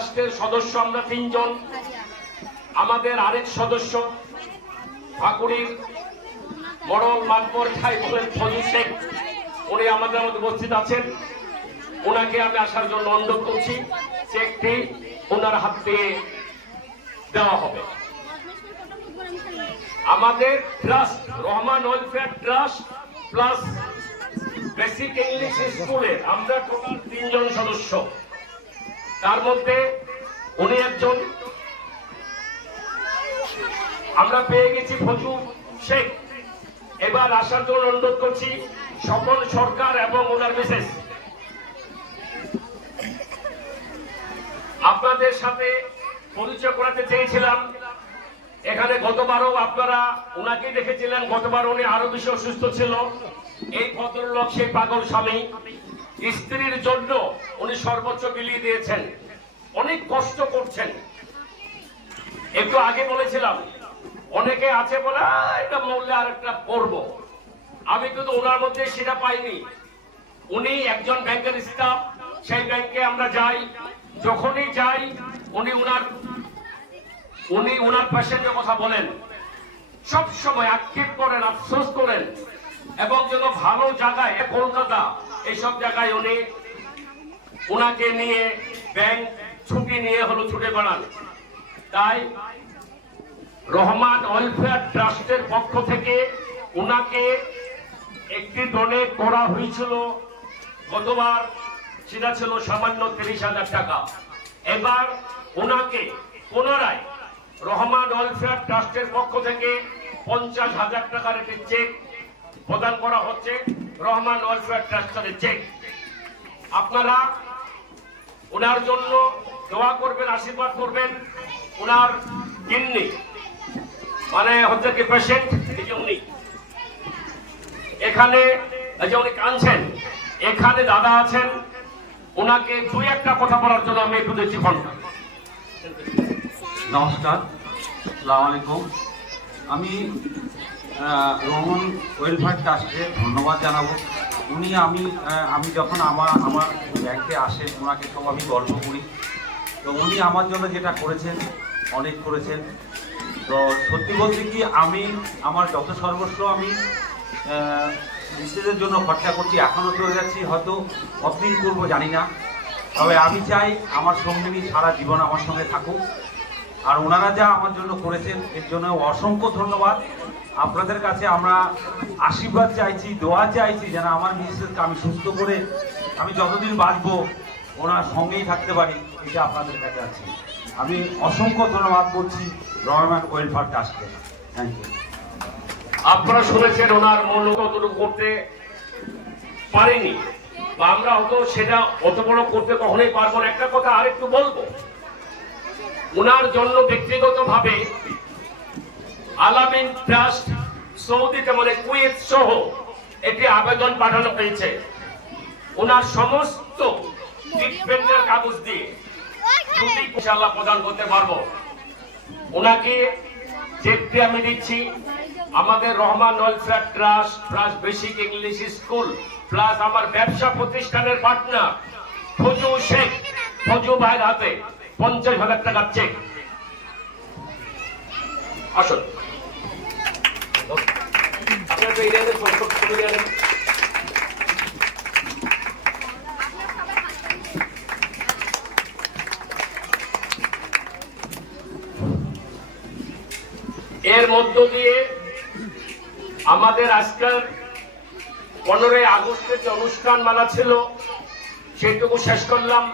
ট্রাস্টের সদস্য আমরা 3 জন। আমাদের আরেক সদস্য ভাকুড়ির মরল মাতবর খাই বলেন ফজু শেখ, উনি আমাদের মধ্যে উপস্থিত আছেন। ওনাকে আমি আসার জন্য অনুরোধ করছি। চেকটি ওনার হাত দিয়ে দেওয়া হবে। আমাদের trust Rahman welfare trust plus basic English স্কুলে আমরা টোটাল 3 জন সদস্য। তার মধ্যে উনি একজন, আমরা পেয়ে গেছি ফজু শেখ। এবার আসার জন্য অনুরোধ করছি সকল সরকার এবং ওনার মিসেস। আপনাদের সাথে পরিচয় করাতে চেয়েছিলাম। এখানে গতবারও আপনারা ওনাকে দেখেছিলেন, গতবার উনি আরো বেশি অসুস্থ ছিল। এই ভদ্রলোক সেই পাগল স্বামী, স্ত্রীর জন্য উনি সর্বোচ্চ বিলিয়ে দিয়েছেন, অনেক কষ্ট করছেন। একটু আগে বলেছিলাম অনেকে আছে বলে এটা মরলে আর একটা করবো, আমি কিন্তু ওনার মধ্যে সেটা পাইনি। উনি একজন ব্যাংকের স্টাফ, সেই ব্যাংকে আমরা যাই, যখনই যাই উনি ওনার পেশেন্টের কথা বলেন, সব সময় আক্ষেপ করেন, আফসোস করেন, এবং যেন ভালো জায়গায় কলকাতা এইসব জায়গায় উনি ওনাকে নিয়ে ব্যাংক ছুটি নিয়ে হলো ছুটে বেড়ান। তাই রহমান ওয়েলফেয়ার ট্রাস্টের পক্ষ থেকে ওনাকে একটি ডোনেট করা হয়েছিল গতবার, সেটা ছিল সামান্য 30,000 টাকা। এবার ওনাকে পুনরায় রহমান ওয়েলফেয়ার ট্রাস্টের পক্ষ থেকে 50,000 টাকার একটি চেক প্রদান করা হচ্ছে। রহমান ওয়েলফেয়ার ট্রাস্টের চেক। আপনারা ওনার জন্য দোয়া করবেন, আশীর্বাদ করবেন। ওনার কিডনি মানে হচ্ছে কি পেশেন্ট, এই যে উনি এখানে, এই যে উনি কাঁদছেন, এখানে দাদা আছেন, ওনাকে 2-1টা কথা বলার জন্য আমি একটু দিচ্ছি ফোনটা। নমস্কার, আসসালামু আলাইকুম। আমি রহমান ওয়েলফেয়ার ট্রাস্টে ধন্যবাদ জানাবো। আমি যখন আমার ব্যাংকে আসে ওনাকে সব আমি গর্ব করি। তো উনি আমার জন্য যেটা করেছেন অনেক করেছেন। তো সত্যি বলতে কি আমি আমার যত সর্বস্ব আমি মিস্ত্রিদের জন্য খরচা করছি, এখনও চলে যাচ্ছি, হয়তো কতদিন করবো জানি না। তবে আমি চাই আমার সঙ্গিনী সারা জীবন আমার সঙ্গে থাকুক। আর ওনারা যা আমার জন্য করেছেন এর জন্য অসংখ্য ধন্যবাদ। আপনাদের কাছে আমরা আশীর্বাদ চাইছি, দোয়া চাইছি যেন আমার মিসেসকে আমি সুস্থ করে আমি যতদিন বাঁচবো ওনার সঙ্গেই থাকতে পারি, এটা আপনাদের কাছে আছে। আমি অসংখ্য ধন্যবাদ করছি রহমান ওয়েলফেয়ার ট্রাস্টকে। Thank you. আপনারা শুনেছেন ওনার মন কতটুকু করতে পারেনি, বা আমরা সেটা অত বড় করতে কখনোই পারবো না। একটা কথা আরেকটু বলবো, ওনার জন্য ব্যক্তিগতভাবে আলামিন ট্রাস্ট সৌদিতে মানে কুয়েত সহ একটি আবেদন পাঠানো হয়েছে। ওনার সমস্ত ট্রিটমেন্টের কাগজ দিয়ে যদি ইনশাআল্লাহ প্রদান করতে পারবো। ওনাকে চেকটি আমি দিচ্ছি। আমাদের Rahman welfare trust plus basic English school plus আমার ব্যবসা প্রতিষ্ঠানের পার্টনার ফজু শেখ, ফজু ভাইয়ের হাতে 50,000 টাকার চেক। আসুন এর মধ্য দিয়ে আমাদের আজকের 15ই আগস্টের যে অনুষ্ঠান মালা ছিল সেটুকু শেষ করলাম।